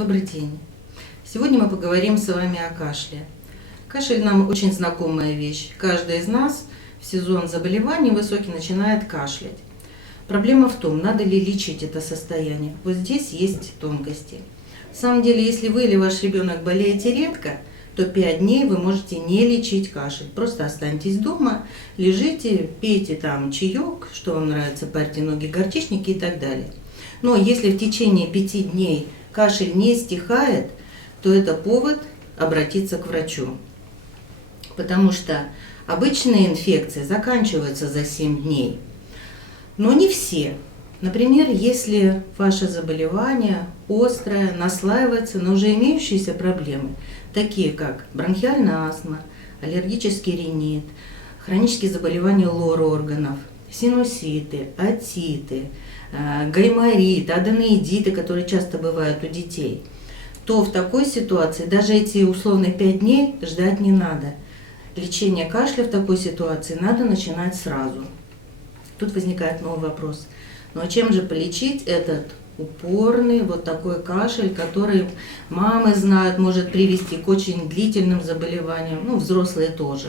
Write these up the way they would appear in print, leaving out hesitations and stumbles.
Добрый день! Сегодня мы поговорим с вами о кашле. Кашель нам очень знакомая вещь. Каждый из нас в сезон заболеваний высокий начинает кашлять. Проблема в том, надо ли лечить это состояние. Вот здесь есть тонкости. На самом деле, если вы или ваш ребенок болеете редко, то 5 дней вы можете не лечить кашель. Просто останьтесь дома, лежите, пейте там чаек, что вам нравится, парьте ноги, горчичники и так далее. Но если в течение 5 дней кашель не стихает, то это повод обратиться к врачу. Потому что обычные инфекции заканчиваются за 7 дней. Но не все. Например, если ваше заболевание острое, наслаивается на уже имеющиеся проблемы, такие как бронхиальная астма, аллергический ринит, хронические заболевания лор-органов, синуситы, отиты, гайморит, аденоидиты, которые часто бывают у детей, то в такой ситуации даже эти условные 5 дней ждать не надо. Лечение кашля в такой ситуации надо начинать сразу. Тут возникает новый вопрос. Ну а чем же полечить этот упорный вот такой кашель, который мамы знают, может привести к очень длительным заболеваниям, ну взрослые тоже.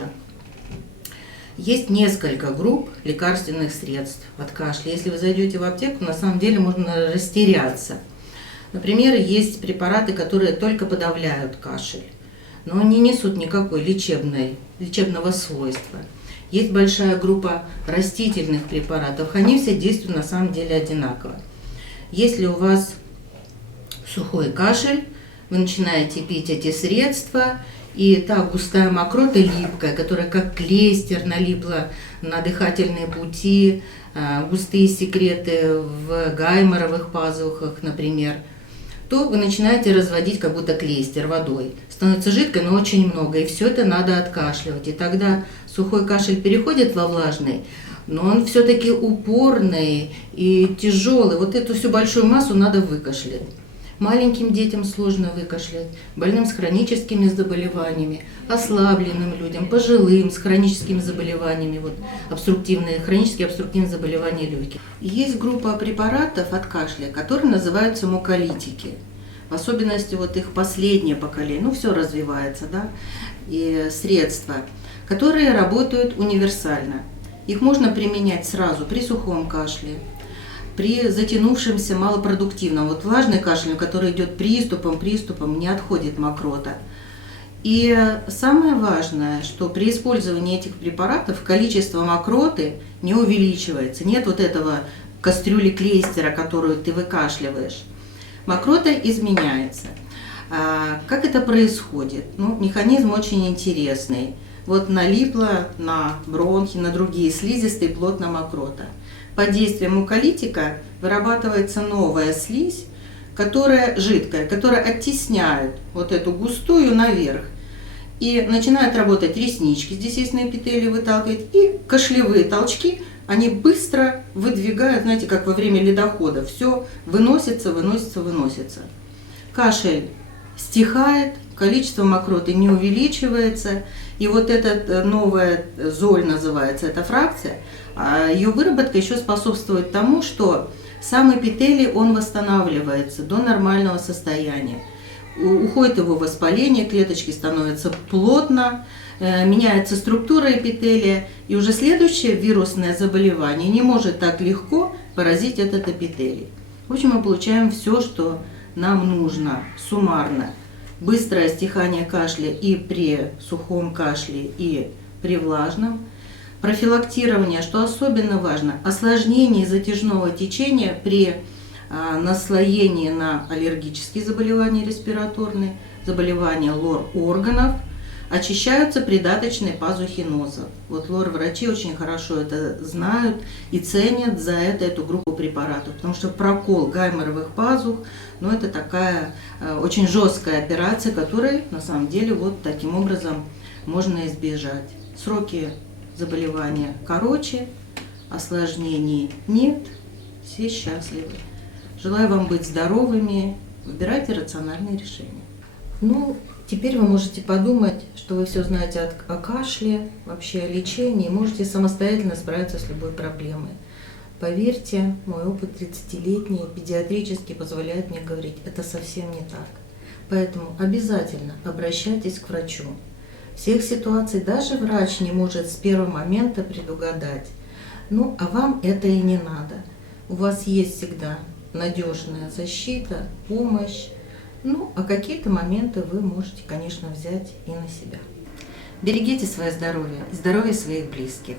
Есть несколько групп лекарственных средств от кашля. Если вы зайдете в аптеку, на самом деле можно растеряться. Например, есть препараты, которые только подавляют кашель, но не несут никакой лечебного свойства. Есть большая группа растительных препаратов, они все действуют на самом деле одинаково. Если у вас сухой кашель, вы начинаете пить эти средства, и та густая мокрота липкая, которая как клейстер налипла на дыхательные пути, густые секреты в гайморовых пазухах, например, то вы начинаете разводить как будто клейстер водой. Становится жидкой, но очень много, и все это надо откашливать. И тогда сухой кашель переходит во влажный, но он все-таки упорный и тяжелый. Вот эту всю большую массу надо выкашлять. Маленьким детям сложно выкашлять, больным с хроническими заболеваниями, ослабленным людям, пожилым с хроническими заболеваниями, вот хронические обструктивные заболевания легких. Есть группа препаратов от кашля, которые называются муколитики. В особенности вот их последнее поколение, все развивается, да, и средства, которые работают универсально. Их можно применять сразу при сухом кашле, при затянувшемся малопродуктивном, вот влажный кашель, который идет приступом, не отходит мокрота. И самое важное, что при использовании этих препаратов количество мокроты не увеличивается. Нет вот этого кастрюли клейстера, которую ты выкашливаешь. Мокрота изменяется. Как это происходит? Механизм очень интересный. Вот налипла на бронхи, на другие слизистые плотно мокрота. Под действием муколитика вырабатывается новая слизь, которая жидкая, которая оттесняет вот эту густую наверх. И начинают работать реснички, здесь есть на эпителии выталкивать, и кашлевые толчки, они быстро выдвигают, знаете, как во время ледохода, все выносится. Кашель стихает, количество мокроты не увеличивается, и вот эта новая золь называется, эта фракция, ее выработка еще способствует тому, что сам эпителий, он восстанавливается до нормального состояния. Уходит его воспаление, клеточки становятся плотно, меняется структура эпителия, и уже следующее вирусное заболевание не может так легко поразить этот эпителий. В общем, мы получаем все, что нам нужно суммарно. Быстрое стихание кашля и при сухом кашле, и при влажном. Профилактирование, что особенно важно, осложнение затяжного течения при наслоении на аллергические заболевания респираторные, заболевания лор-органов, очищаются придаточные пазухи носа. Вот лор-врачи очень хорошо это знают и ценят за это эту группу препаратов, потому что прокол гайморовых пазух, это такая очень жесткая операция, которой на самом деле вот таким образом можно избежать. Сроки заболевания короче, осложнений нет, все счастливы. Желаю вам быть здоровыми, выбирайте рациональные решения. Теперь вы можете подумать, что вы все знаете о кашле, вообще о лечении, и можете самостоятельно справиться с любой проблемой. Поверьте, мой опыт 30-летний, педиатрический, позволяет мне говорить, это совсем не так. Поэтому обязательно обращайтесь к врачу. Всех ситуаций даже врач не может с первого момента предугадать. Ну, а вам это и не надо. У вас есть всегда надежная защита, помощь. Ну, а какие-то моменты вы можете, конечно, взять и на себя. Берегите свое здоровье и здоровье своих близких.